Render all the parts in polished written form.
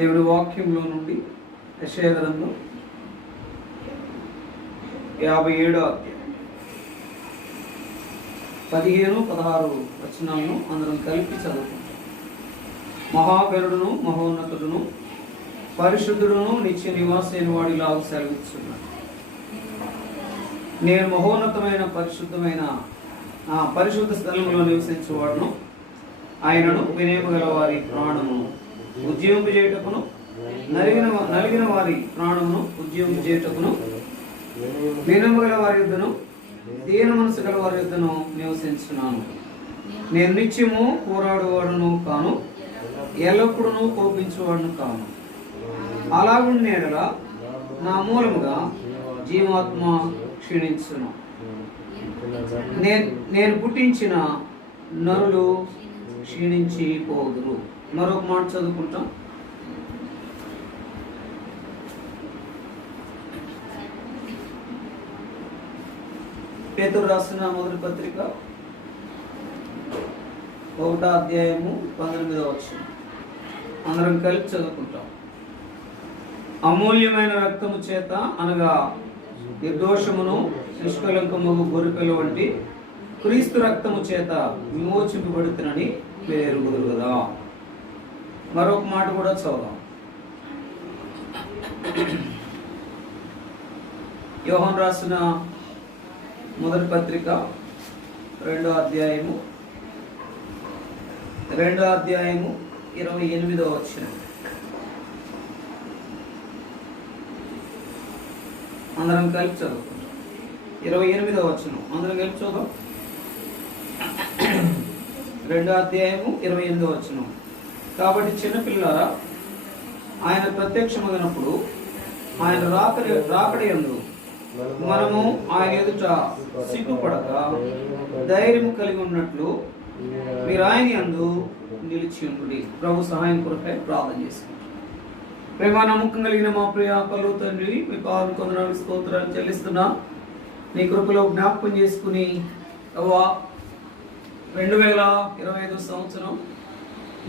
దేవుని వాక్యంలో నుండి యెషయా గ్రంథం 57వ అధ్యాయం 15-16 వచనాలను అందరం కలిపి చదువుకుంటాం. మహాగరుడును మహోన్నతుడును పరిశుద్ధుడును నిత్య నివాసైన వాడిలాగా సెలవిస్తున్నాడు. నేను మహోన్నతమైన పరిశుద్ధ స్థలంలో నివసించేవాడును. ఆయనను వినేయగల వారి ప్రాణమును ఉజ్జీవింపజేయుటకును నలిగిన వారి ప్రాణమును ఉజ్జీవింపజేయుటకును వినయగల వారి యుద్ధను దీన మనసు గల వారి యుద్ధను నివసించున్నాను. నేను నిత్యము పోరాడువాడును కాను, ఎల్లప్పుడూ కోపించేవాడును కాను. అలాగుండేలా నా మూలముగా జీవాత్మ క్షీణించును. నేను పుట్టించిన నరులు క్షీణించి పోదురు. మరొక మాట చదువుకుంటాం. పేతురు రాసిన మొదటి పత్రిక 1వ అధ్యాయము 19వ వచనం అందరం కలిసి చదువుకుంటాం. అమూల్యమైన రక్తము చేత అనగా నిర్దోషమును నిష్కలంకముగు గొర్రెపిల్ల వంటి క్రీస్తు రక్తము చేత విమోచింపబడుతునని పేరుగుదురు కదా. మరొక మాట కూడా చదువుదాం. యోహాను రాసిన మొదటి పత్రిక 2వ అధ్యాయము 28వ వచనం అందరం కలిపి చదువుకుంటాం. 28వ వచనం అందరం కలిపి చదువుదాం. 2వ అధ్యాయము 28వ వచనం. కాబట్టి చిన్నపిల్లారా, ఆయన ప్రత్యక్షమగినప్పుడు ఆయన రాకడయందు మనము ఆయన ఎదుట సిగ్గుపడక ధైర్యము కలిగి ఉన్నట్లు మీరు ఆయన యందు నిలిచి ఉండి ప్రభు సహాయం కొరకై ప్రార్థన చేసుకుంటాం. ప్రేమ నమ్మకం కలిగిన మా ప్రియ పరలోక తండ్రి, మీ పాదం కొందరు స్తోత్రాలు చెల్లిస్తున్నా. నీ కృపలో జ్ఞాపకం చేసుకుని 2025 సంవత్సరం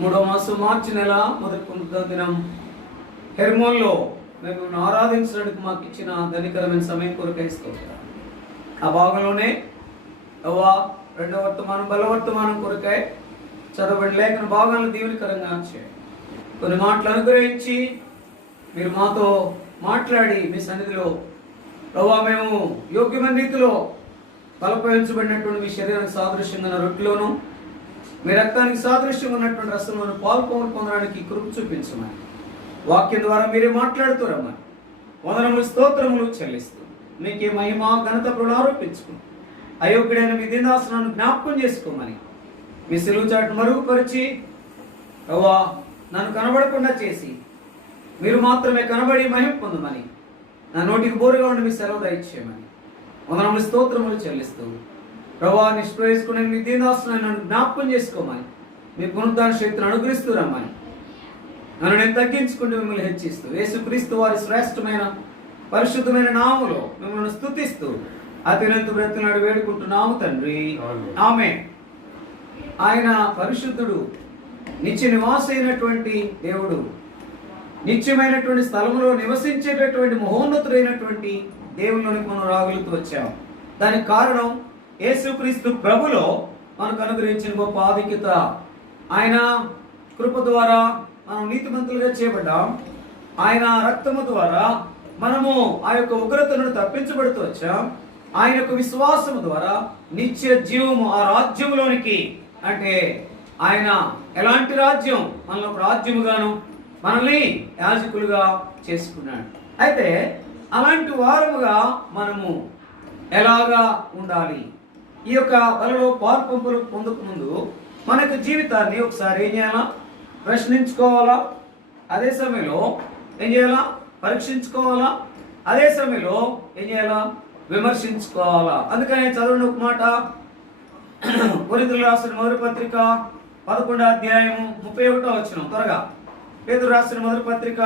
3వ మాసం మార్చి నెల మొదటి పునరుద్ధరణ దినం హెర్మోన్లో మేము ఆరాధించడానికి మాకు ఇచ్చిన ధనికరమైన సమయం కొరకై స్తోత్రం. ఆ భాగంలోనే రెండవ వర్తమానం బలవర్తమానం కొరకై చదవబడిన లేఖన భాగాలను దీవెనకరంగా చేయండి. కొన్ని మాటలు అనుగ్రహించి మీరు మాతో మాట్లాడి మీ సన్నిధిలో మేము యోగ్యమైన రీతిలో బలపరించబడినటువంటి మీ శరీరానికి సాదృశ్యంగా రొట్టెలోను మీ రక్తానికి సాదృశ్యంగా ఉన్నటువంటి రసంలోను పొందడానికి కృప చూపించమని వాక్యం ద్వారా మీరే మాట్లాడుతూ రమ్మని వందనములు స్తోత్రములు చెల్లిస్తూ మీకే మహిమ ఘనత ఆరోపించుకుని అయోగ్యుడైన మీ దీనదాసులను జ్ఞాపకం చేసుకోమని మీ సెలవు చాటును మరుగుపరిచి నన్ను కనబడకుండా చేసి మీరు మాత్రమే కనబడి మహిమ పొందమని నా నోటికి బోరుగా ఉండి మీ సెలవు దయచేయమని వందనములు స్తోత్రములు చెల్లిస్తూ నిష్ప్రవేశకునే మీ దీనదాసులను నన్ను జ్ఞాపకం చేసుకోమని మీ పునరుద్ధరణ శక్తిని అనుగ్రహిస్తూ రమ్మని నన్ను నేను తగ్గించుకుంటూ మిమ్మల్ని హెచ్చిస్తూ యేసుక్రీస్తు వారి శ్రేష్టమైన పరిశుద్ధమైన నామములో మిమ్మల్ని స్తుతిస్తూ అత్యున్నత బ్రతుకునాడు వేడుకుంటున్నాము తండ్రి, ఆమేన్. ఆయన పరిశుద్ధుడు, నిత్య నివాసైనటువంటి దేవుడు, నిత్యమైనటువంటి స్థలంలో నివసించేటటువంటి మహోన్నతుడైనటువంటి దేవునిలోనికి మనం రాగలుగుతూ వచ్చాము. దానికి కారణం యేసుక్రీస్తు ప్రభులో మనకు అనుగ్రహించిన గొప్ప ఆధిక్యత. ఆయన కృప ద్వారా మనం నీతిమంతులుగా చేయబడ్డాం. ఆయన రక్తము ద్వారా మనము ఆ యొక్క ఉగ్రత నుండి తప్పించబడుతూ వచ్చాం. ఆయన యొక్క విశ్వాసము ద్వారా నిత్య జీవము ఆ రాజ్యములోనికి, అంటే ఆయన ఎలాంటి రాజ్యం, మనలో ఒక రాజ్యముగాను మనల్ని యాజకులుగా చేసుకున్నాడు. అయితే అలాంటి వారముగా మనము ఎలాగా ఉండాలి? ఈ యొక్క బలలో పాల్పంపులు పొందక ముందు మన యొక్క జీవితాన్ని ఒకసారి ఏం చేయాలా? ప్రశ్నించుకోవాలా. అదే సమయంలో ఏం చేయాలా? పరీక్షించుకోవాలా. అదే సమయంలో ఏం చేయాలా? విమర్శించుకోవాలా. అందుకని చదవండి ఒక మాట. కొరింథీయులకు రాసిన మొదటి పత్రిక 11వ అధ్యాయము 31వ వచనం. త్వరగా పేతురు రాసిన మొదటి పత్రిక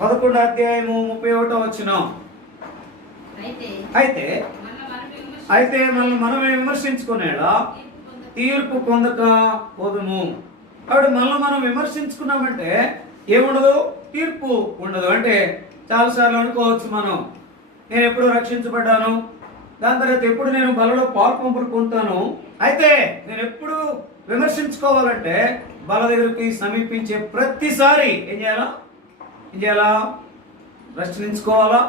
11వ అధ్యాయము 31వ వచనం. అయితే మనల్ని మనమే విమర్శించుకునేలా తీర్పు పొందక పోదుము. కాబట్టి మనల్ని మనం విమర్శించుకున్నామంటే ఏముండదు, తీర్పు ఉండదు. అంటే చాలాసార్లు అనుకోవచ్చు మనం, నేను ఎప్పుడు రక్షించబడ్డాను, దాని తర్వాత ఎప్పుడు నేను బలలో పాల్పంపులు పొందుతాను. అయితే నేను ఎప్పుడు విమర్శించుకోవాలంటే బల దగ్గరికి సమీపించే ప్రతిసారి ఏం చేయాలా? ప్రశ్నించుకోవాలా,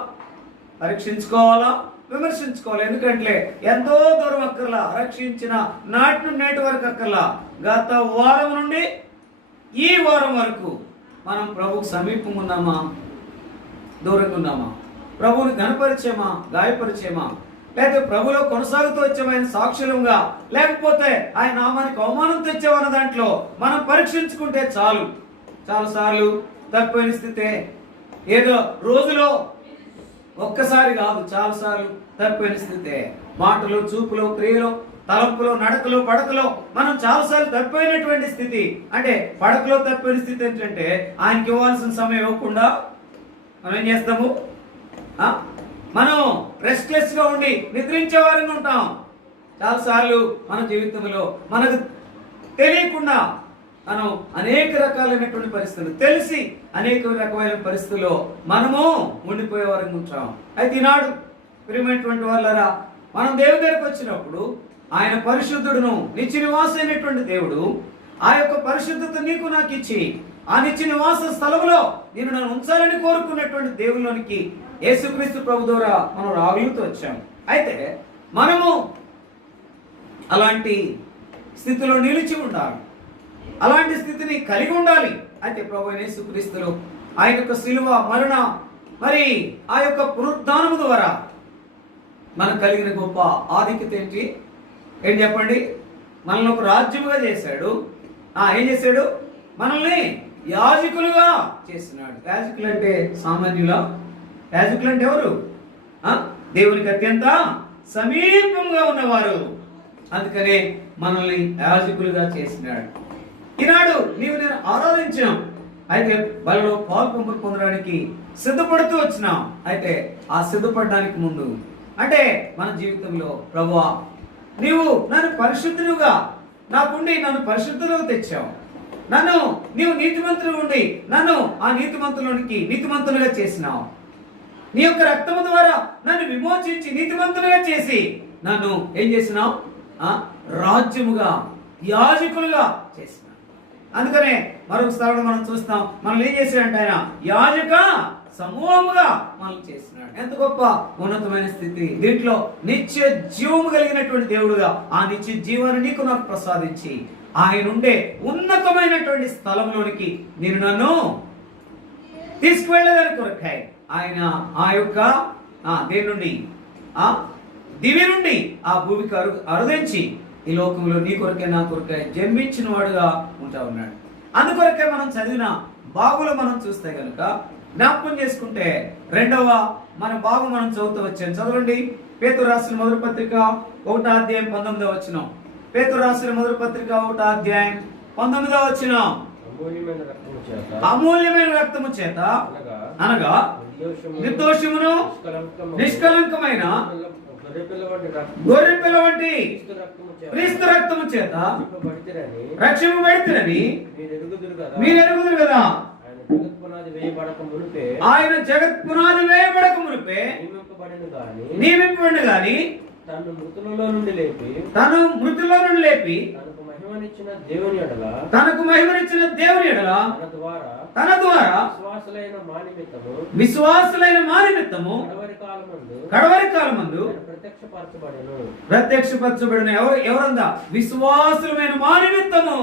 పరీక్షించుకోవాలా, విమర్శించుకోవాలి. ఎందుకంటే ఎంతో దూరం అక్కర్లా, రక్షించిన నాటి నుండి నేటి వరకు అక్కర్లా, గత వారం నుండి ఈ వారం వరకు మనం ప్రభువుకు సమీపంగా ఉన్నామా, దూరంగా ఉన్నామా? ప్రభువుని ఘనపరిచేమా, గాయపరిచేమా? లేకపోతే ప్రభులో కొనసాగుతూ వచ్చామైన సాక్షులంగా, లేకపోతే ఆయన నామానికి అవమానం తెచ్చామన్న దాంట్లో మనం పరీక్షించుకుంటే చాలు. చాలాసార్లు తక్కువైన స్థితే, ఏదో రోజులో ఒక్కసారి కాదు, చాలాసార్లు తక్కువైన స్థితే. మాటలు, చూపులు, క్రియలు, తలంపులో, నడకలో, పడకలో మనం చాలాసార్లు తప్పిపోయినటువంటి స్థితి. అంటే పడకలో తప్పిపోయిన స్థితి ఏంటంటే ఆయనకి ఇవ్వాల్సిన సమయం ఇవ్వకుండా మనం ఏం చేస్తాము? మనం రెస్ట్లెస్ గా ఉండి నిద్రించే వారంగా ఉంటాం. చాలాసార్లు మన జీవితంలో మనకు తెలియకుండా మనం అనేక రకాలైనటువంటి పరిస్థితులు, తెలిసి అనేక రకమైన పరిస్థితుల్లో మనము ఉండిపోయే వారంగా ఉంటాం. అయితే ఈనాడు ప్రియమైనటువంటి వాళ్ళరా, మనం దేవుని దగ్గరకు వచ్చినప్పుడు ఆయన పరిశుద్ధుడును నిత్య నివాసైనటువంటి దేవుడు ఆ యొక్క పరిశుద్ధత నీకు నాకు ఇచ్చి ఆ నిత్య నివాస స్థలంలో నేను నన్ను ఉంచాలని కోరుకున్నటువంటి దేవుళ్ళలోనికి యేసుక్రీస్తు ప్రభు ద్వారా మనం రాగలుగుతూ వచ్చాము. అయితే మనము అలాంటి స్థితిలో నిలిచి ఉండాలి, అలాంటి స్థితిని కలిగి ఉండాలి. అయితే ప్రభు యేసుక్రీస్తులో ఆయన యొక్క శిలువ మరణ, మరి ఆ యొక్క పునరుద్ధానము ద్వారా మనకు కలిగిన గొప్ప ఆధిక్యత ఏంటి చెప్పండి? మనల్ని ఒక రాజ్యముగా చేశాడు. ఏం చేశాడు? మనల్ని యాజకులుగా చేస్తున్నాడు. యాజకులు అంటే సామాన్యులా? యాజకులు అంటే ఎవరు? దేవునికి అత్యంత సమీపంగా ఉన్నవారు. అందుకనే మనల్ని యాజకులుగా చేసినాడు. ఈనాడు నీవు నేను ఆరాధించాం, అయితే బలలో పాల్పంపులు పొందడానికి సిద్ధపడుతూ వచ్చినాం. అయితే ఆ సిద్ధపడడానికి ముందు అంటే మన జీవితంలో ప్రభువా నీవు నన్ను పరిశుద్ధులుగా నాకుండి నన్ను పరిశుద్ధులుగా తెచ్చావు, నన్ను నీవు నీతిమంతులు ఉండి నన్ను ఆ నీతిమంతులుగా చేసినావు, నీ యొక్క రక్తము ద్వారా నన్ను విమోచించి నీతిమంతులుగా చేసి నన్ను ఏం చేసినావు? రాజ్యముగా, యాజకులుగా చేసినావు. అందుకనే మరొక స్థలంలో మనం చూస్తాం, మనల్ని ఏం చేశాడంటే ఆయన యాజక సమూహముగా మనం చేస్తున్నాడు. ఎంత గొప్ప ఉన్నతమైన స్థితి! దీంట్లో నిత్య జీవము కలిగినటువంటి దేవుడుగా ఆ నిత్య జీవాన్ని నీకు నాకు ప్రసాదించి ఆయన ఉండే ఉన్నతమైనటువంటి స్థలంలోనికి నేను నన్ను తీసుకువెళ్ళేదాని కొరకాయ ఆయన ఆ యొక్క దేని నుండి దివి నుండి ఆ భూమికి అరుదించి ఈ లోకంలో నీ కొరకే నా కొరకే జన్మించిన వాడుగా ఉంటా ఉన్నాడు. అందుకొరకే మనం చదివిన బాగులో మనం చూస్తే కనుక జ్ఞాపకం చేసుకుంటే రెండవ మన భాగం మనం చదువుతూ వచ్చాం. చదవండి. పేతురు రాసిన మొదటి పత్రిక 1వ అధ్యాయం 19వ వచనం. పేతురు రాసిన మొదటి పత్రిక 1వ అధ్యాయం 19వ వచనం. అమూల్యమైన రక్తము చేత అనగా నిర్దోషమును నిష్కలంకమైన గొర్రెపిల్ల వంటి క్రీస్తు రక్తము చేత రక్షింపబడితిరని మీరు ఎరుగుదురు కదా. ఆయన జగత్ పునాది వేయబడక మునిపే నియమింపబడిన గాని తను మృతులలో నుండి లేపి తనకు మహిమనిచ్చిన దేవుని ఎడల తన ద్వారా విశ్వాసులైన మా నిమిత్తము కడవరి కాలమందు ప్రత్యక్షపరచబడిన ఎవరందా? విశ్వాసులమైన మా నిమిత్తము.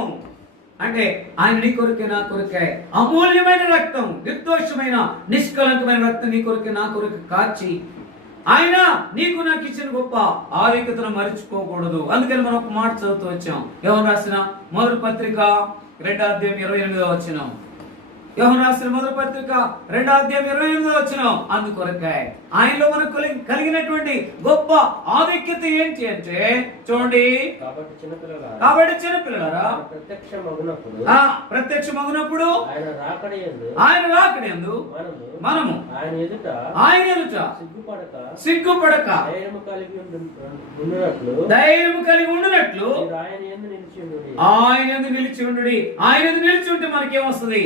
అంటే ఆయన నీ కొరకే నా కొరకే అమూల్యమైన రక్తం, నిర్దోషమైన నిష్కలంకమైన రక్తం నీ కొరకే నా కొరకే కార్చి ఆయన నీకు నాకు ఇచ్చిన గొప్ప ఆధిక్యతను మరిచిపోకూడదు. అందుకని మనం ఒక మాట చదువుతూ వచ్చాం. యోహాను రాసిన మొదటి పత్రిక 2వ అధ్యాయం 28వ వచనం. యోహాను రాసిన మొదటి పత్రిక 2వ అధ్యాయం 28వ వచనం. అందుకొరకే ఆయనలో మనకు కలిగినటువంటి గొప్ప ఆధిక్యత ఏంటి అంటే చూడండి. కాబట్టి చిన్నపిల్లలారా ప్రత్యక్షమగునప్పుడు ఆయన రాకడయందు మనము ఆయన ఎదుట సిగ్గుపడక ధైర్యము కలిగి ఉండునట్లు ఆయన యందు నిలిచి ఉండుడి. ఆయన యందు నిలిచి ఉంటే మనకేమొస్తుంది?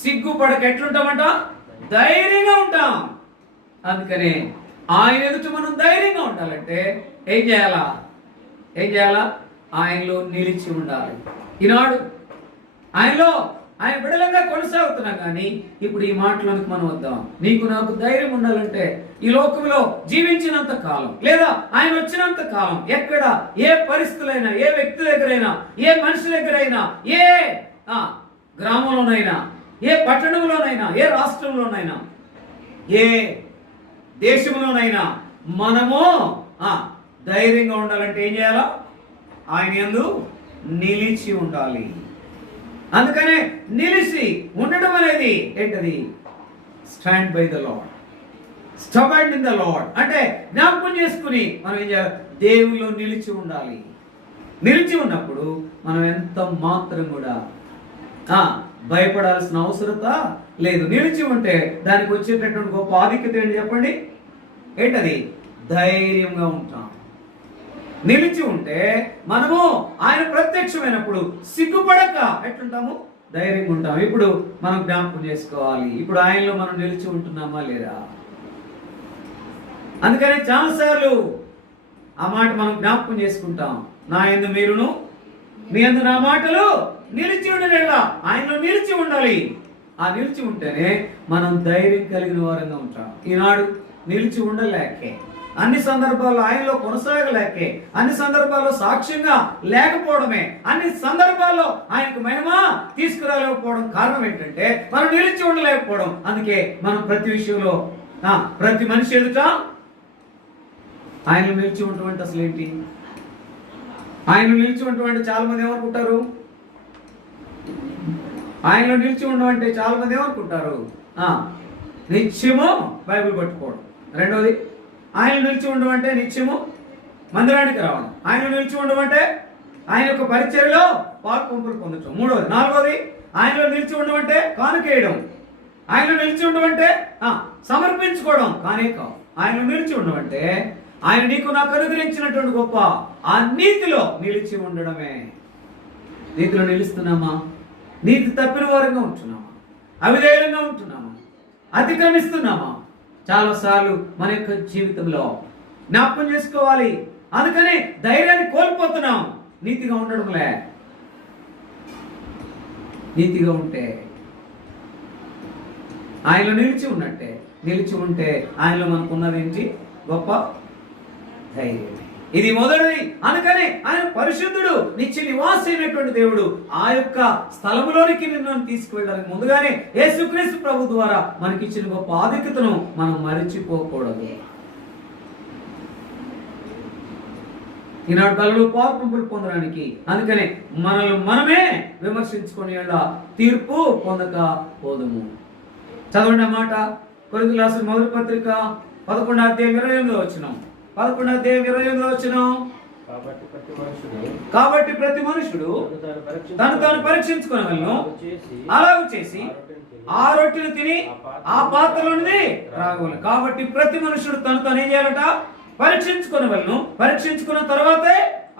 సిగ్గుపడక ఎట్లుంటామంట? ధైర్యంగా ఉంటాం. అందుకనే ఆయన ఎదుట మనం ధైర్యంగా ఉండాలంటే ఏం చేయాలా? ఆయనలో నిలిచి ఉండాలి. ఈనాడు ఆయనలో ఆయన బిడలంగా కొనసాగుతున్నాం. కానీ ఇప్పుడు ఈ మాటలోనికి మనం వద్దాం. నీకు నాకు ధైర్యం ఉండాలంటే ఈ లోకంలో జీవించినంత కాలం, లేదా ఆయన వచ్చినంత కాలం, ఎక్కడ ఏ పరిస్థితులైనా, ఏ వ్యక్తి దగ్గరైనా, ఏ మనిషి దగ్గరైనా, ఏ గ్రామంలోనైనా, ఏ పట్టణంలోనైనా, ఏ రాష్ట్రంలోనైనా, ఏ దేశంలోనైనా మనము ధైర్యంగా ఉండాలంటే ఏం చేయాలా? ఆయన యందు నిలిచి ఉండాలి. అందుకనే నిలిచి ఉండడం అనేది ఏంటది? Stand by the lord, stand in the lord. అంటే జ్ఞాపకం చేసుకుని మనం ఏం చేయాలి? దేవుల్లో నిలిచి ఉండాలి. నిలిచి ఉన్నప్పుడు మనం ఎంత మాత్రం కూడా భయపడాల్సిన అవసరత లేదు. నిలిచి ఉంటే దానికి వచ్చేటటువంటి గొప్ప ఆధిక్యత ఏంటి చెప్పండి? ఏంటది? ధైర్యంగా ఉంటాం. నిలిచి ఉంటే మనము ఆయన ప్రత్యక్షమైనప్పుడు సిగ్గుపడక ఎట్లుంటాము? ధైర్యంగా ఉంటాం. ఇప్పుడు మనం జ్ఞాపకం చేసుకోవాలి, ఇప్పుడు ఆయనలో మనం నిలిచి ఉంటున్నామా లేదా? అందుకని చాలాసార్లు ఆ మాట మనం జ్ఞాపకం చేసుకుంటాం. నా యందు మీరును, మీ యందు నా మాటలు నిలిచి ఉండలేదా? ఆయనలో నిలిచి ఉండాలి. ఆ నిలిచి ఉంటేనే మనం ధైర్యం కలిగిన వారంగా ఉంటాం. ఈనాడు నిలిచి ఉండలేకే, అన్ని సందర్భాల్లో ఆయనలో కొనసాగలేకే, అన్ని సందర్భాల్లో సాక్ష్యంగా లేకపోవడమే, అన్ని సందర్భాల్లో ఆయనకు మహిమ తీసుకురాలేకపోవడం కారణం ఏంటంటే మనం నిలిచి ఉండలేకపోవడం. అందుకే మనం ప్రతి విషయంలో ప్రతి మనిషి ఎదుట ఆయన నిలిచి ఉన్నటువంటి అసలు ఏంటి? ఆయన నిలిచి ఉన్నటువంటి చాలా మంది ఏమనుకుంటారు? ఆయనలో నిలిచి ఉండడం అంటే చాలా మంది ఏమనుకుంటారు? నిత్యము బైబిల్ పట్టుకోవడం. రెండోది, ఆయన నిలిచి ఉండడం అంటే నిత్యము మందిరానికి రావడం. ఆయన నిలిచి ఉండడం అంటే ఆయన యొక్క పరిచర్యలో పాల్పంపులు పొందడం. మూడోది, నాలుగోది, ఆయనలో నిలిచి ఉండడం అంటే కానుకేయడం. ఆయనలో నిలిచి ఉండడం అంటే సమర్పించుకోవడం కానే కావు. ఆయనలో నిలిచి ఉండడం అంటే ఆయన నీకు నాకు అనుగ్రహించినటువంటి గొప్ప ఆ నీతిలో నిలిచి ఉండడమే. నీతిలో నిలుస్తున్నామా? నీతి తప్పిన వారంగా ఉంటున్నామా? అవిధేయంగా ఉంటున్నామా? అతిక్రమిస్తున్నామా? చాలాసార్లు మన యొక్క జీవితంలో జ్ఞాపకం చేసుకోవాలి. అందుకని ధైర్యాన్ని కోల్పోతున్నాం నీతిగా ఉండడంలే. నీతిగా ఉంటే ఆయనలో నిలిచి ఉన్నట్టే. నిలిచి ఉంటే ఆయనలో మనకు ఉన్నదేంటి? గొప్ప ధైర్యం. ఇది మొదటిది. అందుకని ఆయన పరిశుద్ధుడు, నిత్య నివాసి అయినటువంటి దేవుడు. ఆ యొక్క స్థలములోనికి నిన్ను తీసుకువెళ్ళడానికి ముందుగానే యేసుక్రీస్తు ప్రభు ద్వారా మనకిచ్చిన గొప్ప ఆధిక్యతను మనం మరిచిపోకూడదు. ఈనాడు బలలో పాపంపులు పొందడానికి అందుకనే మనల్ని మనమే విమర్శించుకొని తీర్పు పొందక పోదుము. చదవండి అన్నమాట. కొరింథీయులకు రాసిన మొదటి పత్రిక 11వ అధ్యాయం 28వ వచనం. 11వ అధ్యాయం 28వ వచనం. కాబట్టి ప్రతి మనుషుడు తను తాను పరీక్షించుకోవలను, అలాగ చేసి ఆ రొట్టెలు తిని ఆ పాత్రలోనిది త్రాగవలెను. కాబట్టి ప్రతి మనుషుడు తను తాను ఏం చేయాలట? పరీక్షించుకోవలను. పరీక్షించుకున్న తర్వాతే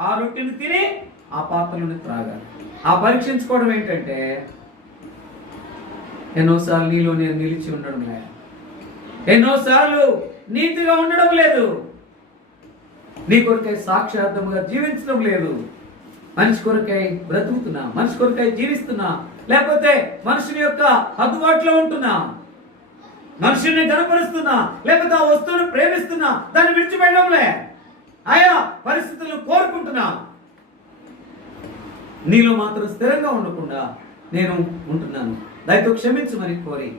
ఆ రొట్టెను తిని ఆ పాత్రలోని త్రాగాలి. ఆ పరీక్షించుకోవడం ఏంటంటే ఎన్నోసార్లు నీలో నేను నిలిచి ఉండడం లేదు, ఎన్నోసార్లు నీతిగా ఉండడం లేదు, నీ కొరకై సాక్షార్థముగా జీవించడం లేదు. మనిషి కొరకై బ్రతుకుతున్నా, మనిషి కొరకై జీవిస్తున్నా, లేకపోతే మనుషుని యొక్క అందుబాటులో ఉంటున్నా, మనుషుల్ని కనపరుస్తున్నా, లేకపోతే ఆ వస్తువును ప్రేమిస్తున్నా, దాన్ని విడిచిపెట్టడంలే, ఆయా పరిస్థితులను కోరుకుంటున్నా. నీలో మాత్రం స్థిరంగా ఉండకుండా నేను ఉంటున్నాను, దయతో క్షమించమని కోరి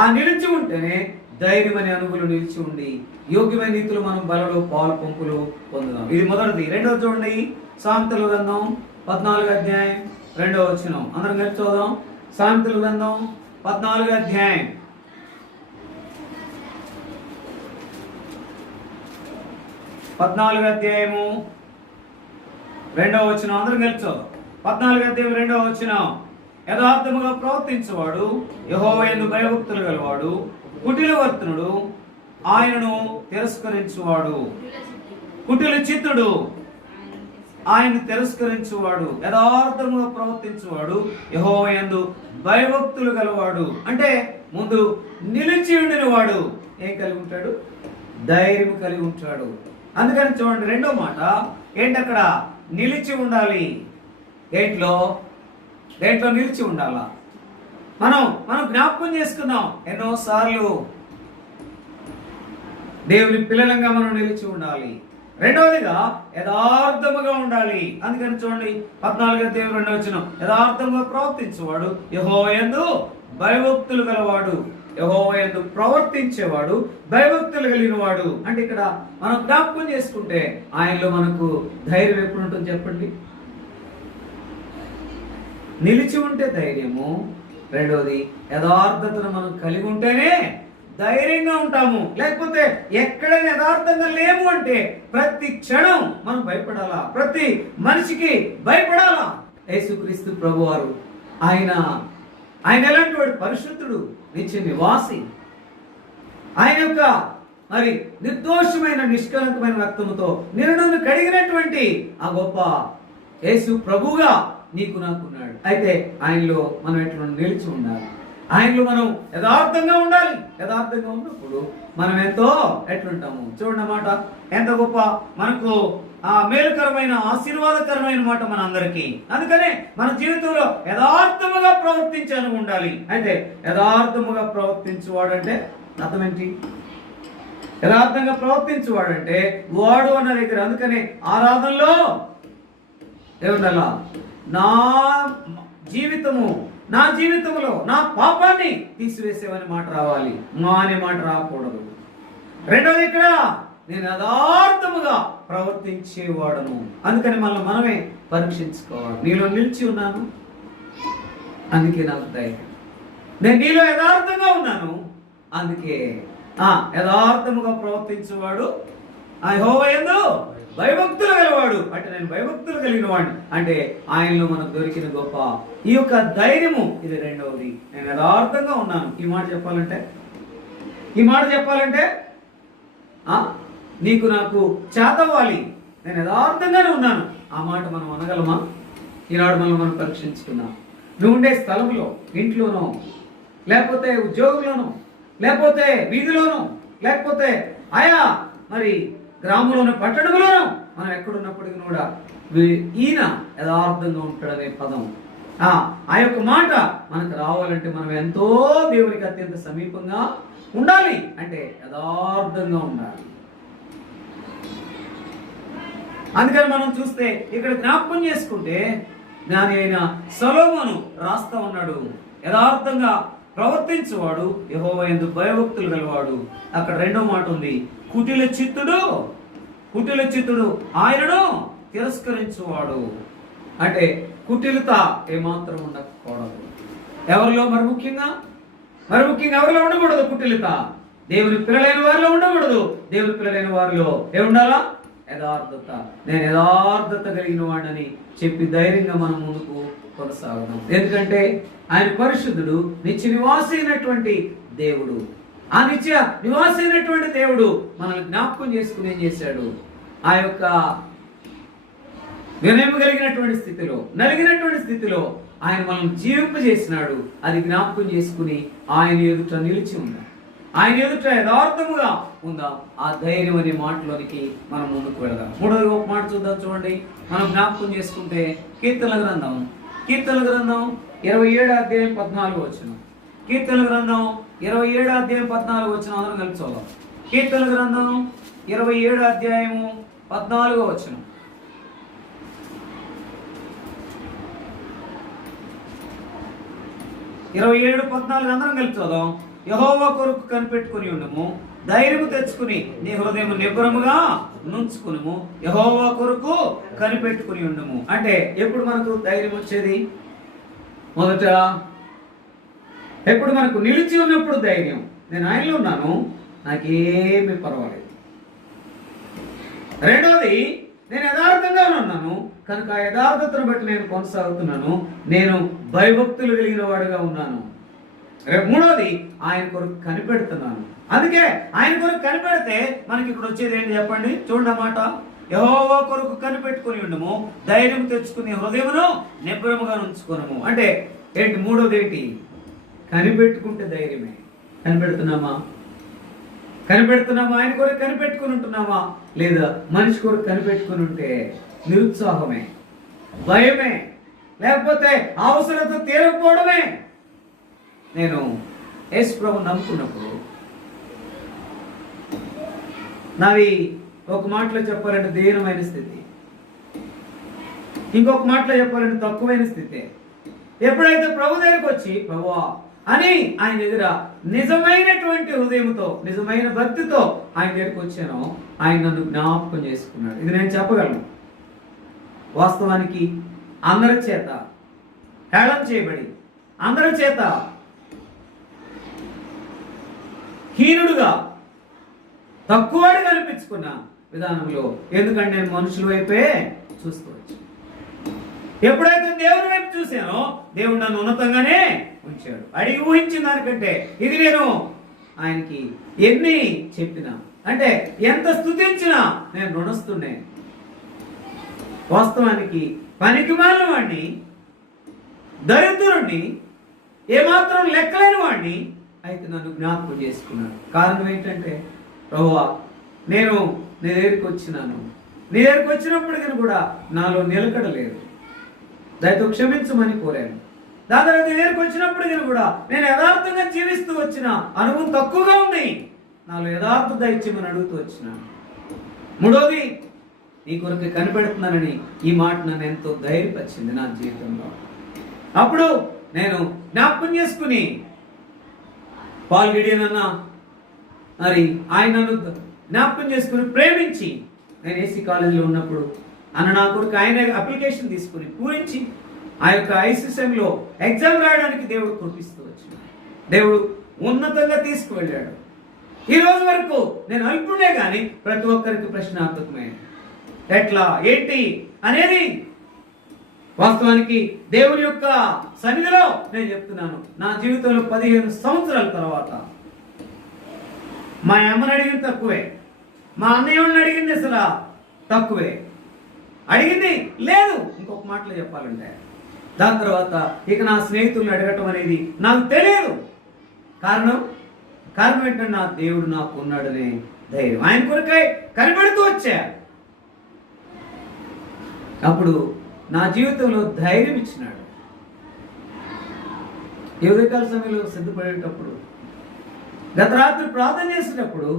ఆ నిలిచి ఉంటేనే ధైర్యం అనే అనుగులు నిలిచి ఉండి యోగ్యమైన రీతిలో మనం బలలో పాలు పంపులు పొందుదాం. ఇది మొదటిది. రెండవది చూడండి, సామెతల గ్రంథం 14వ అధ్యాయం 2వ వచనం. అందరం కలిసి చూద్దాం. సామెతల గ్రంథం 14వ అధ్యాయం 14వ అధ్యాయము 2వ వచనం. అందరం కలిసి చూద్దాం. 14వ అధ్యాయం 2వ వచనం. యథార్థముగా ప్రవర్తించువాడు, యెహోవా యందు భయభక్తులు గలవాడు, కుటిలవర్తనుడు ఆయనను తిరస్కరించువాడు, కుటిల చిత్తుడు ఆయన తిరస్కరించువాడు, యథార్థముగా ప్రవర్తించువాడు, యెహోవా యందు భయభక్తులు గలవాడు. అంటే ముందు నిలిచి ఉండిన వాడు ఏం కలిగి ఉంటాడు? ధైర్యం కలిగి ఉంటాడు. అందుకని చూడండి, రెండో మాట ఏంటి? అక్కడ నిలిచి ఉండాలి. దేంట్లో నిలిచి ఉండాలా? మనం జ్ఞాపకం చేసుకున్నాం ఎన్నోసార్లు. దేవుని పిల్లలంగా మనం నిలిచి ఉండాలి. రెండవదిగా యథార్థముగా ఉండాలి. అందుకని చూడండి 14:2 యథార్థంగా ప్రవర్తించేవాడు, యెహోవా యందు భయభక్తులు గలవాడు. యెహోవా యందు ప్రవర్తించేవాడు, భయభక్తులు కలిగిన వాడు. అంటే ఇక్కడ మనం జ్ఞాపకం చేసుకుంటే ఆయనలో మనకు ధైర్యం ఎప్పుడు ఉంటుంది చెప్పండి? నిలిచి ఉంటే ధైర్యము. రెండవది యథార్థతను మనం కలిగి ఉంటేనే ధైర్యంగా ఉంటాము. లేకపోతే ఎక్కడైనా యథార్థంగా లేము అంటే ప్రతి క్షణం మనం భయపడాలా, ప్రతి మనిషికి భయపడాలా. యేసుక్రీస్తు ప్రభువారు ఆయన ఎలాంటి వాడు? పరిశుద్ధుడు, నిత్య నివాసి. ఆయన యొక్క మరి నిర్దోషమైన నిష్కలంకమైన రక్తముతో నిన్ను కడిగినటువంటి ఆ గొప్ప యేసు ప్రభువుగా నీకు నాకున్నాడు. అయితే ఆయనలో మనం ఎట్లా నిలిచి ఉండాలి, ఆయనలో మనం యథార్థంగా ఉండాలి. యథార్థంగా ఉన్నప్పుడు మనం ఎంతో ఎట్లుంటాము చూడండి మాట. ఎంత గొప్ప మనకు ఆ మేలుకరమైన ఆశీర్వాదకరమైన మాట మన అందరికీ. అందుకనే మన జీవితంలో యథార్థముగా ప్రవర్తించాలని ఉండాలి. అయితే యథార్థముగా ప్రవర్తించువాడంటే అర్థం ఏంటి? యథార్థంగా ప్రవర్తించువాడంటే వాడు అన్న దగ్గర. అందుకనే ఆరాధనలో ఏముండాలా? నా జీవితంలో నా పాపాన్ని తీసివేసేవని మాట రావాలి, మా అనే మాట రాకూడదు. రెండవది ఇక్కడ నేను యథార్థముగా ప్రవర్తించేవాడను. అందుకని మనమే పరీక్షించుకోవాలి. నీలో నిలిచి ఉన్నాను, అందుకే నాకు ధైర్యం. నేను నీలో యథార్థంగా ఉన్నాను, అందుకే యథార్థముగా ప్రవర్తించేవాడు యెహోవా యందు భయభక్తులు గలవాడు. అంటే నేను భయభక్తులు కలిగిన వాడిని. అంటే ఆయనలో మనకు దొరికిన గొప్ప ఈ యొక్క ధైర్యము. ఇది రెండవది, నేను యథార్థంగా ఉన్నాను. ఈ మాట చెప్పాలంటే నీకు నాకు చేతవ్వాలి. నేను యథార్థంగానే ఉన్నాను. ఆ మాట మనం అనగలమా? ఈనాడు మనం పరీక్షించుకున్నాం. నువ్వు ఉండే స్థలంలో, ఇంట్లోనో, లేకపోతే ఉద్యోగంలోనో, లేకపోతే వీధిలోనో, లేకపోతే ఆయా మరి గ్రామంలోనూ పట్టణంలోనూ మనం ఎక్కడున్నప్పటికీ కూడా ఈయన యథార్థంగా ఉంటాడనే పదం, ఆ యొక్క మాట మనకు రావాలంటే మనం ఎంతో దేవునికి అత్యంత సమీపంగా ఉండాలి. అంటే యథార్థంగా ఉండాలి. అందుకని మనం చూస్తే ఇక్కడ జ్ఞాపకం చేసుకుంటే జ్ఞాని అయిన సొలొమోను రాస్తా ఉన్నాడు, యథార్థంగా ప్రవర్తించువాడు, యెహోవా యందు భయభక్తులు గలవాడు. అక్కడ రెండో మాట ఉంది, కుటిల చిత్తుడు ఆయనను తిరస్కరించువాడు. అంటే కుటిలత ఏమాత్రం ఉండకూడదు ఎవరిలో. మరి ముఖ్యంగా ఎవరిలో ఉండకూడదు కుటిలత? దేవుని పిల్లలైన వారిలో ఉండకూడదు. దేవుని పిల్లలైన వారిలో ఏముండాలా? యథార్థత. నేను యథార్థత కలిగిన వాడిని చెప్పి ధైర్యంగా మనం ముందుకు కొనసాగుదాం. ఎందుకంటే ఆయన పరిశుద్ధుడు, నిత్య నివాసి అయినటువంటి దేవుడు. ఆ నిత్య నివాసి అయినటువంటి దేవుడు మనల్ని జ్ఞాపకం చేసుకుని ఏం చేశాడు? ఆ యొక్క వినయం కలిగినటువంటి స్థితిలో, నలిగినటువంటి స్థితిలో ఆయన మనం జీవింపజేసినాడు. అది జ్ఞాపకం చేసుకుని ఆయన ఎదుట నిలిచి ఉందాం, ఆయన ఎదుట యథార్థముగా ఉందాం. ఆ ధైర్యం అనే మాటలోనికి మనం ముందుకు వెళదాం. మూడవ ఒక మాట చూద్దాం. చూడండి, మనం జ్ఞాపకం చేసుకుంటే కీర్తనల గ్రంథం 27:14. కీర్తనల గ్రంథం 27:14 అందరం కలిసి చూద్దాం. కీర్తనల గ్రంథం 27:14. 27:14 అందరం కలిసి చూద్దాం. యెహోవా కొరకు కనిపెట్టుకుని ఉండము, ధైర్యము తెచ్చుకుని నీ హృదయం నిబ్బరముగా నుంచుకును, యెహోవా కొరకు కనిపెట్టుకుని ఉండము. అంటే ఎప్పుడు మనకు ధైర్యం వచ్చేది? మొదట ఎప్పుడు మనకు నిలిచి ఉన్నప్పుడు ధైర్యం. నేను ఆయనలో ఉన్నాను, నాకేమీ పర్వాలేదు. రెండవది, నేను యథార్థంగా ఉన్నాను కనుక ఆ యథార్థతను బట్టి నేను కొనసాగుతున్నాను, నేను భయభక్తులు కలిగిన వాడుగా ఉన్నాను. మూడవది, ఆయన కొరకు కనిపెడుతున్నాను. అందుకే ఆయన కొరకు కనిపెడితే మనకి ఇప్పుడు వచ్చేది ఏంటి చెప్పండి? చూడండి మాట, యెహోవా కొరకు కనిపెట్టుకుని ఉండము, ధైర్యం తెచ్చుకుని హృదయమును నిబ్బరముగా ఉంచుకునము. అంటే ఏంటి? మూడోది ఏంటి? కనిపెట్టుకుంటే ధైర్యమే. కనిపెడుతున్నామా? ఆయన కొరకు కనిపెట్టుకుని ఉంటున్నామా? లేదా మనిషి కొరకు కనిపెట్టుకుని ఉంటే నిరుత్సాహమే, భయమే, లేకపోతే అవసరత తీరకపోవడమే. నేను యేసు ప్రభువుని నమ్ముకున్నప్పుడు నాది ఒక మాటలో చెప్పాలంటే దీనమైన స్థితి, ఇంకొక మాటలో చెప్పాలంటే తక్కువైన స్థితి. ఎప్పుడైతే ప్రభు దగ్గరికి వచ్చి ప్రభువా అని ఆయన దగ్గర నిజమైనటువంటి హృదయంతో, నిజమైన భక్తితో ఆయన దగ్గరికి వచ్చానో ఆయన నన్ను జ్ఞాపకం చేసుకున్నాడు. ఇది నేను చెప్పగలను. వాస్తవానికి అందరి చేత హేళన చేయబడి, అందరి చేత హీనుడుగా, తక్కువగా కనిపించుకున్న విధానంలో, ఎందుకంటే నేను మనుషుల వైపే చూసుకోవచ్చు. ఎప్పుడైతే దేవుని వైపు చూశానో దేవుడు నన్ను ఉన్నతంగానే ఉంచాడు. అడిగి ఊహించిన దానికంటే ఇది నేను ఆయనకి ఎన్ని చెప్పినా, అంటే ఎంత స్తుతించినా నేను రుణస్తున్నే. వాస్తవానికి పనికిమాలిన వాడిని, దరిద్రుడిని, ఏమాత్రం లెక్కలేని వాడిని అయితే నన్ను జ్ఞాపకం చేసుకున్నాడు. కారణం ఏంటంటే, ప్రభువా నేను నీ దగ్గరికి వచ్చినాను, నీ దగ్గరికి వచ్చినప్పటికీ కూడా నాలో నిలకడలేదు, దయతో క్షమించమని కోరాను. దాని తర్వాత నీ దగ్గరికి వచ్చినప్పటికీ కూడా నేను యథార్థంగా జీవిస్తూ వచ్చిన అనుభవం తక్కువగా ఉంది, నాలో యథార్థ దైత్యమని అడుగుతూ వచ్చినాను. మూడోది, నీ కొరకు కనిపెడుతున్నానని ఈ మాట నన్ను ఎంతో ధైర్యపరిచింది నా జీవితంలో. అప్పుడు నేను జ్ఞాపకం చేసుకుని, పాల్ గిడియన్ అన్న మరి ఆయన జ్ఞాపకం చేసుకుని ప్రేమించి, నేను ఏసీ కాలేజీలో ఉన్నప్పుడు అన్న నా కొరకు ఆయన అప్లికేషన్ తీసుకుని పూరించి ఆ యొక్క ఐసీఎంలో ఎగ్జామ్ రాయడానికి దేవుడు కురిపిస్తూ వచ్చినాడు. దేవుడు ఉన్నతంగా తీసుకువెళ్ళాడు. ఈ రోజు వరకు నేను అల్పుడే కానీ ప్రతి ఒక్కరికి ప్రశ్నార్థకమే. ఎట్లా ఏంటి అనేది వాస్తవానికి దేవుని యొక్క సన్నిధిలో నేను చెప్తున్నాను. నా జీవితంలో 15 సంవత్సరాల తర్వాత మా అమ్మని అడిగింది తక్కువే, మా అన్నయ్యని అడిగింది అసలు తక్కువే, అడిగింది లేదు. ఇంకొక మాటలో చెప్పాలంటే దాని తర్వాత ఇక నా స్నేహితులను అడగటం అనేది నాకు తెలియదు. కారణం ఏంటంటే నా దేవుడు నాకు ఉన్నాడనే ధైర్యం, ఆయన కొరకై కనిపెడుతూ వచ్చా. అప్పుడు నా జీవితంలో ధైర్యం ఇచ్చినాడు. ఈ ఉదయకాల సమయంలో సిద్ధపడేటప్పుడు, గత రాత్రి ప్రార్థన చేసేటప్పుడు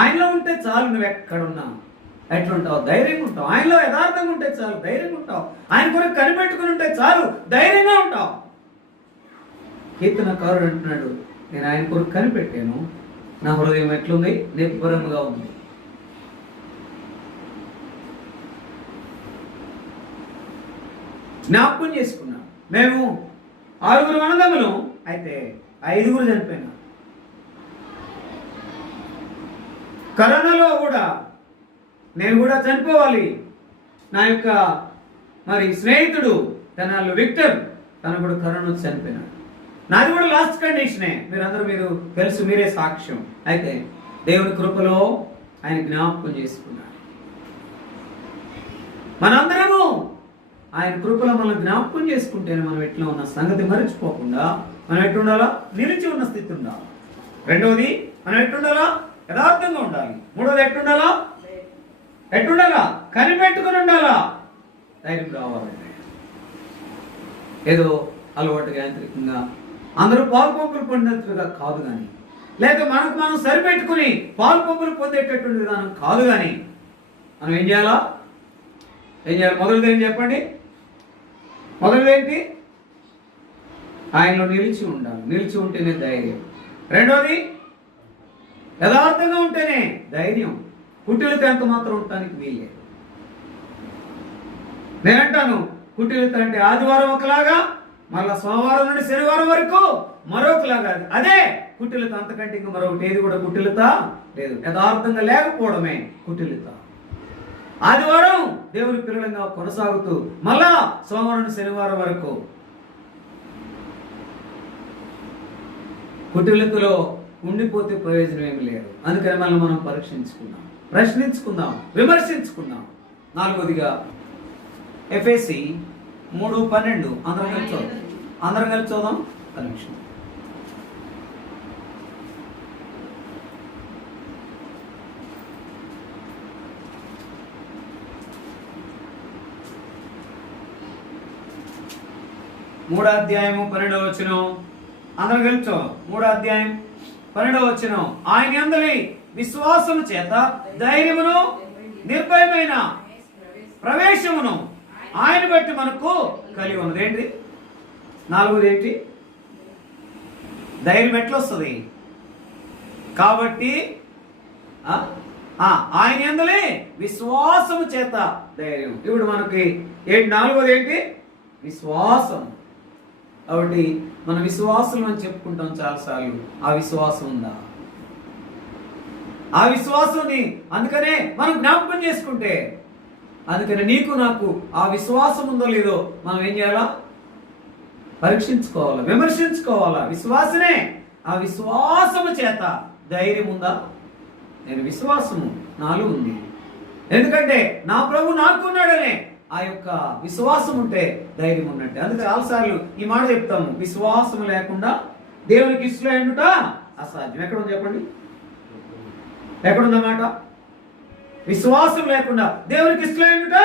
ఆయనలో ఉంటే చాలు, నువ్వు ఎక్కడున్నా ఎట్లుంటావు ధైర్యంగా ఉంటావు. ఆయనలో యథార్థంగా ఉంటే చాలు, ధైర్యంగా ఉంటావు. ఆయన కొరకు కనిపెట్టుకుని ఉంటే చాలు, ధైర్యంగా ఉంటావు. కీర్తనకారుడు అంటున్నాడు, నేను ఆయన కొరకు కనిపెట్టాను, నా హృదయం ఎట్లుంది? నిబ్బరంగా ఉంది. జ్ఞాపకం చేసుకున్నాం. మేము 6 అన్నదమ్ములు, అయితే 5 చనిపోయినా. కరోనాలో కూడా నేను కూడా చనిపోవాలి. నా యొక్క మరి స్నేహితుడు తెనాల్లో విక్టర్, తను కూడా కరోనా వచ్చి చనిపోయినాడు. నాది కూడా లాస్ట్ కండిషనే. మీరు తెలుసు, మీరే సాక్ష్యం. అయితే దేవుని కృపలో ఆయన జ్ఞాపకం చేసుకున్నాడు. మనందరము ఆయన కృపలో మనం జ్ఞాపకం చేసుకుంటేనే మనం ఎట్లా ఉన్న సంగతి మర్చిపోకుండా మనం ఎట్లుండాలా? నిలిచి ఉన్న స్థితి ఉండాలి. రెండవది, మనం ఎట్లుండాలా? యథార్థంగా ఉండాలి. మూడవది ఎట్లుండాలా? కనిపెట్టుకుని ఉండాలా. ధైర్యం రావాలంటే ఏదో అలవాటుగా యాంత్రికంగా అందరూ పాలు పంపులు పొందినట్టుగా కాదు కానీ, లేక మనకు మనం సరిపెట్టుకుని పాలు పంపులు పొందేటటువంటి విధానం కాదు కానీ, మనం ఏం చేయాలి? మొదటిది ఏం చెప్పండి? మొదటిదేంటి? ఆయనలో నిలిచి ఉండాలి. నిలిచి ఉంటేనే ధైర్యం. రెండోది, యథార్థంగా ఉంటేనే ధైర్యం. కుటిలత ఎంత మాత్రం ఉండటానికి వీల్లేదు. నేనంటాను, కుటిలత అంటే ఆదివారం ఒకలాగా, మళ్ళా సోమవారం నుండి శనివారం వరకు మరొకలాగా. అదే కుటిలత. అంతకంటే ఇంకా మరొకటి ఏది కూడా కుటిలత లేదు. యథార్థంగా లేకపోవడమే కుటిలత. ఆదివారం దేవుని పిల్లలంగా కొనసాగుతూ మళ్ళా సోమవారం నుండి శనివారం వరకు కుటిలతలో ఉండిపోతే ప్రయోజనం ఏమి లేదు. అందుకని మనం పరీక్షించుకుందాం, ప్రశ్నించుకుందాం, విమర్శించుకుందాం. నాలుగోదిగా ఎఫెసీ 3:12 అందరం కలిసి చూద్దాం. ఒక నిమిషం. మూడో అధ్యాయము 12వ వచనం అందరం కలిసి 3వ అధ్యాయం 12వ వచనం. ఆయన యందలి విశ్వాసము చేత ధైర్యమును నిర్భయమైన ప్రవేశమును ఆయన బట్టి మనకు కలిగి ఉన్నది. ఏంటి నాలుగోది? ఏంటి ధైర్యం ఎట్లా వస్తుంది? కాబట్టి ఆయన యందలి విశ్వాసము చేత ధైర్యం. ఇప్పుడు మనకి నాలుగోది ఏంటి? విశ్వాసం. కాబట్టి మన విశ్వాసం అని చెప్పుకుంటాం చాలాసార్లు. ఆ విశ్వాసం ఉందా? ఆ విశ్వాసాన్ని అందుకనే మనం జ్ఞాపకం చేసుకుంటే, అందుకని నీకు నాకు ఆ విశ్వాసం ఉందో లేదో మనం ఏం చేయాలా? పరీక్షించుకోవాలా, విమర్శించుకోవాలా. విశ్వాసనే. ఆ విశ్వాసము చేత ధైర్యం ఉందా? నేను విశ్వాసము నాలో ఉంది, ఎందుకంటే నా ప్రభు నాకున్నాడనే ఆ యొక్క విశ్వాసం ఉంటే ధైర్యం ఉన్నట్టే. అందుకే చాలాసార్లు ఈ మాట చెప్తాము, విశ్వాసం లేకుండా దేవునికి ఇష్టమైనట అసాధ్యం. ఎక్కడుంది చెప్పండి? ఎక్కడుందన్నమాట? విశ్వాసం లేకుండా దేవునికి ఇష్టమైనట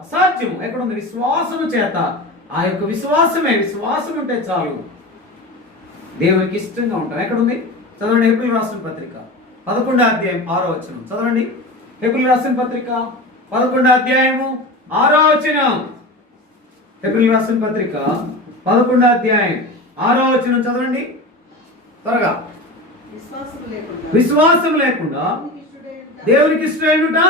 అసాధ్యం. ఎక్కడుంది? విశ్వాసము చేత. ఆ యొక్క విశ్వాసం ఉంటే చాలు, దేవునికి ఇష్టంగా ఉంటాం. ఎక్కడుంది? చదవండి. హెబ్రీయులకు రాసిన పత్రిక 11వ అధ్యాయం 6వ వచనం చదవండి. హెబ్రీయులకు రాసిన పత్రిక 11వ అధ్యాయము 6వ వచనం. హెబ్రీయులకు రాసిన పత్రిక 11వ అధ్యాయం 6వ వచనం చదవండి త్వరగా. విశ్వాసం లేకుండా దేవునికి ఇష్టమైనట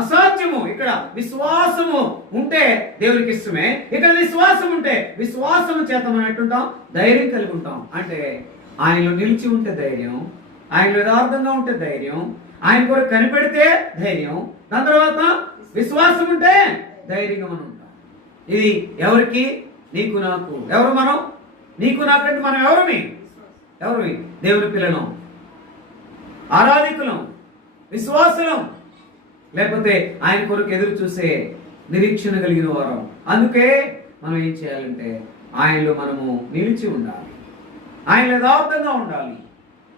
అసాధ్యము. ఇక్కడ విశ్వాసము ఉంటే దేవునికి ఇష్టమే. ఇక్కడ విశ్వాసం ఉంటే విశ్వాసము చేత మనం ఎట్టుంటాం? ధైర్యం కలిగి ఉంటాం. అంటే ఆయనలో నిలిచి ఉంటే ధైర్యం, ఆయనలో యథార్థంగా ఉంటే ధైర్యం, ఆయన కొరకు కనిపెడితే ధైర్యం, దాని తర్వాత విశ్వాసం ఉంటే ధైర్యంగా మనం ఉంటాం. ఇది ఎవరికి? నీకు నాకు. ఎవరు మనం? నీకు నాకంటే మనం ఎవరిమి? దేవుని పిల్లలం, ఆరాధికులం, విశ్వాసులం, లేకపోతే ఆయన కొరకు ఎదురు చూసే నిరీక్షణ కలిగిన వారం. అందుకే మనం ఏం చేయాలంటే ఆయనలో మనము నిలిచి ఉండాలి, ఆయన యథార్థంగా ఉండాలి,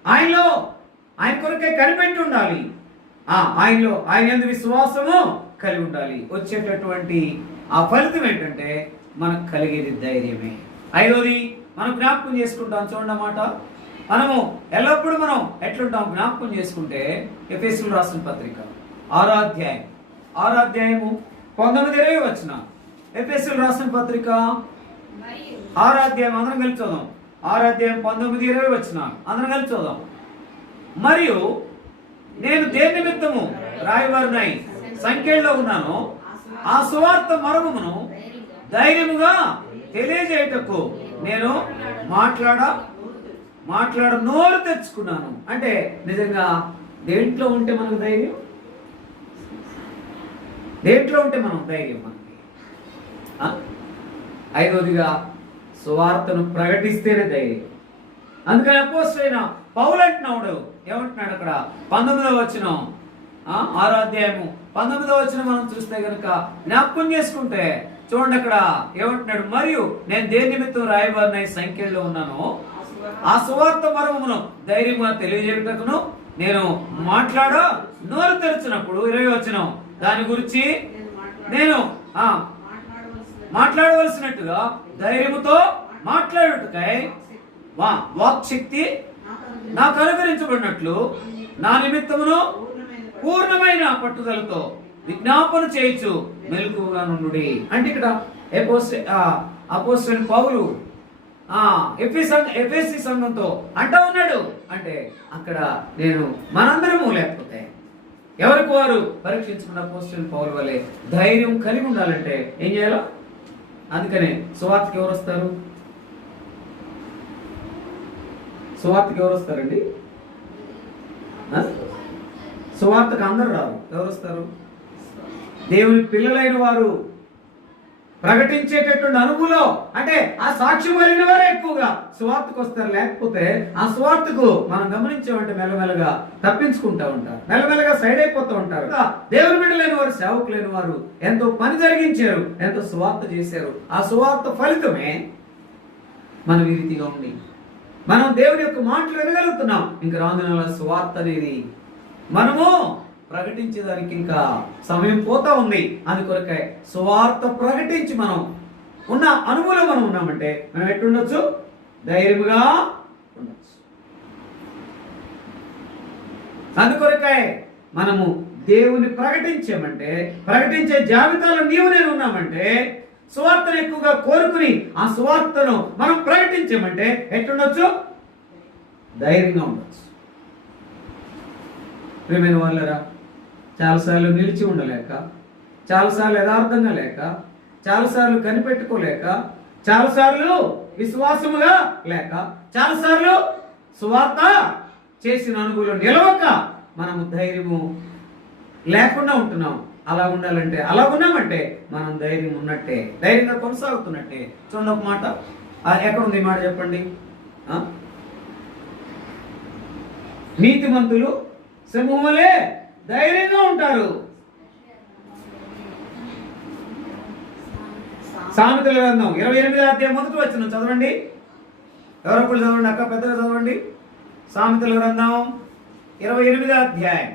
ఆయన కొరకే కనిపెట్టి ఉండాలి, ఆయన యందు విశ్వాసము కలిగి ఉండాలి. వచ్చేటటువంటి ఆ ఫలితం ఏంటంటే మనకు కలిగేది ధైర్యమే. ఐదోది మనం జ్ఞాపకం చేసుకుంటాం. చూడండి అన్నమాట, మనము ఎల్లప్పుడూ మనం ఎట్లుంటాం జ్ఞాపకం చేసుకుంటే ఎఫెసీయులకు రాసిన పత్రిక 6వ అధ్యాయము 19-20 వచనం. ఎఫెసీయులకు రాసిన పత్రిక 6వ అధ్యాయం అందరం కలిసి చూద్దాం. 6వ అధ్యాయం 19-20 వచనం అందరం కలిసి చూద్దాం. మరియు నేను దేని నిమిత్తము రాయవారినై సంఖ్యలో ఉన్నాను, ఆ సువార్త మర్మమును ధైర్యముగా తెలియజేయుటకు నేను మాట్లాడ నోరు తెచ్చుకున్నాను. అంటే నిజంగా దేంట్లో ఉంటే మనకు ధైర్యం? దేంట్లో ఉంటే మనం ధైర్యం మనకి? ఐదవదిగా సువార్తను ప్రకటిస్తేనే ధైర్యం. అందుకని అపోస్తలుడైన పౌలు అంటున్నాడు, ఏమంటున్నాడు అక్కడ 19వ వచనం, 6వ అధ్యాయము 19వ వచనం మనం చూస్తే కనుక జ్ఞాపకం చేసుకుంటే చూడండి అక్కడ ఏమంటున్నాడు, మరియు నేను దేని నిమిత్తం రాయవారినై సంఖ్యలో ఉన్నాను, ఆ సువార్త మర్మమును ధైర్యంగా తెలియజేయటకును నేను నోరు తెరిచినప్పుడు 20వ వచనం దాని గురించి నేను మాట్లాడవలసినట్టుగా ధైర్యముతో మాట్లాడుటకై వాక్శక్తి నాకు అనుగ్రహించబడినట్లు నా నిమిత్తమును పూర్ణమైన పట్టుదలతో విజ్ఞాపన చేయించు మెలకువగా నుండు. అంటే ఇక్కడ అపోస్తలుడైన పౌలు ఎఫెసీ సంఘంతో అంటా ఉన్నాడు. అంటే అక్కడ నేను మనందరము లేకపోతే ఎవరికి వారు పరీక్షించుకున్న అపోస్తలుడైన పౌలు వలె ధైర్యం కలిగి ఉండాలంటే ఏం చేయాలో? అందుకనే సువార్తకి ఎవరు వస్తారు? సువార్తకి ఎవరు వస్తారండి? సువార్తకు అందరు రారు. ఎవరు వస్తారు? దేవుని పిల్లలైన వారు ప్రకటించేటటువంటి అనుభవంలో అంటే ఆ సాక్ష్యం కలిగిన వారే ఎక్కువగా సువార్తకు వస్తారు. లేకపోతే ఆ సువార్తకు మనం గమనించామంటే మెల్లమెల్లగా తప్పించుకుంటూ ఉంటారు, మెల్లమెల్లగా సైడ్ అయిపోతూ ఉంటారు. దేవుని బిడ్డ లేని వారు, సేవకు లేని వారు ఎంతో పని జరిగించారు, ఎంతో సువార్త చేశారు. ఆ సువార్త ఫలితమే మనం ఈ రీతిగా ఉండి మనం దేవుని యొక్క మాటలు వినగలుగుతున్నాం. ఇంకా రానున్న సువార్త అనేది మనము ప్రకటించేదానికి ఇంకా సమయం పోతా ఉంది. అందుకొరకే సువార్త ప్రకటించి మనం ఉన్న అనుభవం మనం ఉన్నామంటే మనం ఎట్టుండొచ్చు? ధైర్యముగా ఉండొచ్చు. అందుకొరకే మనము దేవుని ప్రకటించామంటే, ప్రకటించే జాబితాలో నీవు నేను ఉన్నామంటే, సువార్తను ఎక్కువగా కోరుకుని ఆ సువార్తను మనం ప్రకటించామంటే ఎట్టుండొచ్చు? ధైర్యంగా ఉండొచ్చు. ప్రియమైన వాళ్ళరా, చాలాసార్లు నిలిచి ఉండలేక, చాలాసార్లు యథార్థంగా లేక, చాలాసార్లు కనిపెట్టుకోలేక, చాలాసార్లు విశ్వాసముగా లేక, చాలాసార్లు సువార్త చేసిన అనుభవం నిలవక మనము ధైర్యము లేకుండా ఉంటున్నాం. అలా ఉండాలంటే, అలా ఉన్నామంటే మనం ధైర్యం ఉన్నట్టే, ధైర్యంగా కొనసాగుతున్నట్టే. చూడండి ఒక మాట, ఎక్కడుంది ఈ మాట చెప్పండి. నీతిమంతులు సింహములే ధైర్యంగా ఉంటారు. సామెతల గ్రంథం 28వ అధ్యాయం 1వ వచనం చదవండి. ఎవరొకరు చదవండి అక్క, పెద్దగా చదవండి. సామెతల గ్రంథం 28వ అధ్యాయం,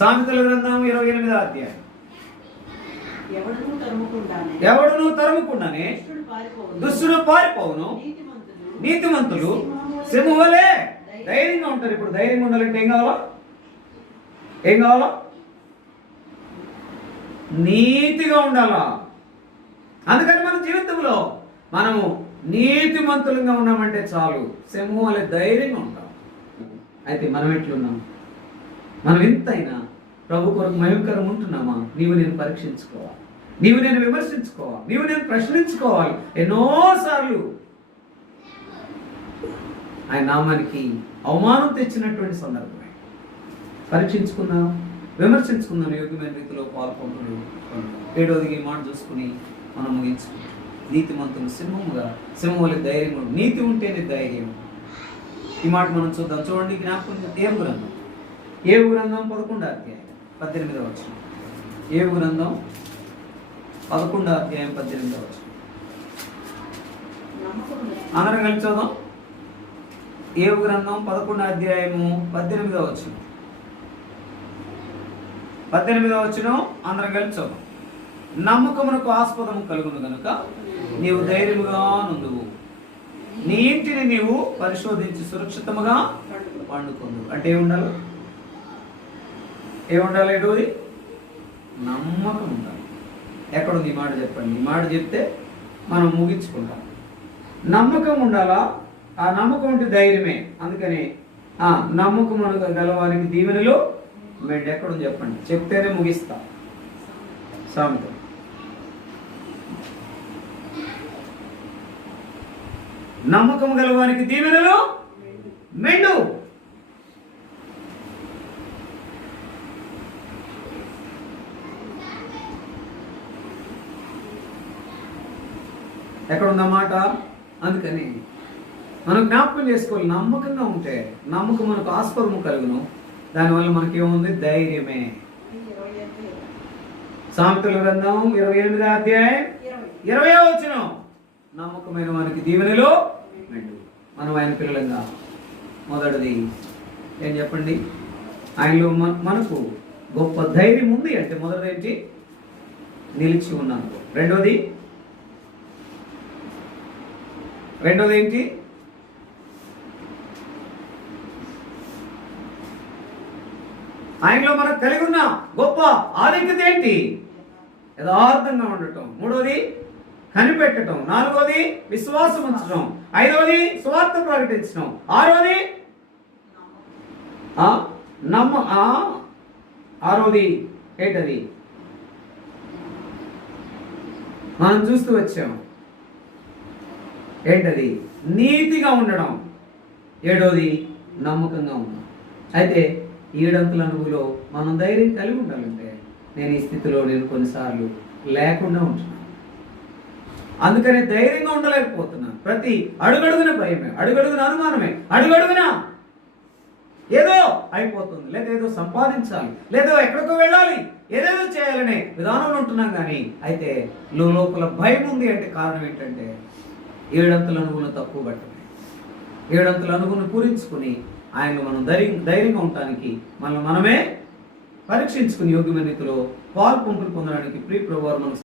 సామెతల గ్రంథం 28వ అధ్యాయం. ఎవడును తరుముకుండానే దుష్టుడు పారిపోవును, నీతిమంతులు సింహములే ధైర్యంగా ఉంటారు. ఇప్పుడు ధైర్యంగా ఉండాలంటే ఏం కావాలా? ఏం కావాలా? నీతిగా ఉండాలా. అందుకని మన జీవితంలో మనము నీతిమంతులుగా ఉన్నామంటే చాలు, సింహం వలె ధైర్యంగా ఉంటాం. అయితే మనం ఎట్లున్నాం? మనం ఎంతైనా ప్రభు కొరకు మహిమకరం ఉంటున్నామా? నీవు నేను పరీక్షించుకోవాలి, నీవు నేను విమర్శించుకోవాలి, నీవు నేను ప్రశ్నించుకోవాలి. ఎన్నోసార్లు ఆయన నామానికి అవమానం తెచ్చినటువంటి సందర్భమే. పరీక్షించుకుందాం, విమర్శించుకుందాం, యోగ్యమైన రీతిలో పాల్పొందుడు. 7వది మాట చూసుకుని మనం ముగించుకుంటాం. నీతిమంతులు సింహముగా, సింహం వల్ల ధైర్యం. నీతి ఉంటేనే ధైర్యం. ఈ మాట మనం చూద్దాం. చూడండి, జ్ఞాపకం ఏం గ్రంథం? ఏవు గ్రంథం 11వ అధ్యాయం 18వ వచనం. ఏవు గ్రంథం 11వ అధ్యాయం 18వ వచనం. అందరం కలిసి చూద్దాం. ఏవు గ్రంథం 11వ అధ్యాయము 18వ వచనం. 18వ వచనం అందరం కలిసి చూద్దాం. నమ్మకమునకు ఆస్పదము కలుగును గనుక నీవు ధైర్యముగా నుండువు, నీ ఇంటిని నీవు పరిశోధించి సురక్షితముగా పండుకొందు. అంటే ఏముండాలి? ఏముండాలి? ఏడోది నమ్మకం ఉండాలి. ఎక్కడుంది ఈ మాట చెప్పండి. ఈ మాట చెప్తే మనం ముగించుకుంటాం. నమ్మకం ఉండాలా? ఆ నమ్మకం ఉంటే ధైర్యమే. అందుకని నమ్మకం గలవానికి దీవెనలు మెండు. ఎక్కడుంది చెప్పండి, చెప్తేనే ముగిస్తా. సామెత నమ్మకం గలవానికి దీవెనలు మెండు. ఎక్కడుందన్నమాట? అందుకని మనం జ్ఞాపకం చేసుకోవాలి. నమ్మకంగా ఉంటే నమ్మకం మనకు ఆస్పదము కలుగును. దానివల్ల మనకేముంది? ధైర్యమే. సామెతల గ్రంథం 28వ అధ్యాయం 20వ వచనం. నమ్మకమైన వారికి దీవెనలు మెండు. మనం ఆయన పిల్లలంగా మొదటిది ఏం చెప్పండి? ఆయనలో మనకు గొప్ప ధైర్యం ఉంది అంటే మొదటిది ఏంటి? నిలిచి ఉన్నాను. రెండోది ఏంటి? ఆయనలో మనకు కలిగి ఉన్న గొప్ప ఆధిక్యత ఏంటి? యథార్థంగా ఉండటం. మూడోది కనిపెట్టడం. నాలుగోది విశ్వాసం ఉంచడం. ఐదవది స్వార్థ ప్రకటించడం. ఆరోది ఆరోది ఏంటది? మనం చూస్తూ వచ్చాం. ఏంటది? నీతిగా ఉండడం. ఏడోది నమ్మకంగా ఉండడం. అయితే 7 అంకెల అనుభవంలో మనం ధైర్యం కలిగి ఉండాలంటే, నేను ఈ స్థితిలో నేను కొన్నిసార్లు లేకుండా ఉంటున్నాను. అందుకనే ధైర్యంగా ఉండలేకపోతున్నాను. ప్రతి అడుగడుగున భయమే, అడుగడుగున అనుమానమే, అడుగడుగున ఏదో అయిపోతుంది, లేదా ఏదో సంపాదించాలి, లేదా ఎక్కడికో వెళ్ళాలి, ఏదేదో చేయాలనే విధానంలో ఉంటున్నాం. కానీ అయితే లోపల భయం ఉంది అంటే కారణం ఏంటంటే 7 అంతల అనుగుణం తక్కువ పట్టమే. 7 అంతల అనుగుణం పూరించుకుని ఆయనలో మనం ధైర్యంగా ఉండటానికి మనల్ని మనమే పరీక్షించుకుని యోగ్యమైన రీతిలో పాలు పంపులు పొందడానికి ప్రియ ప్రభువారు మనకు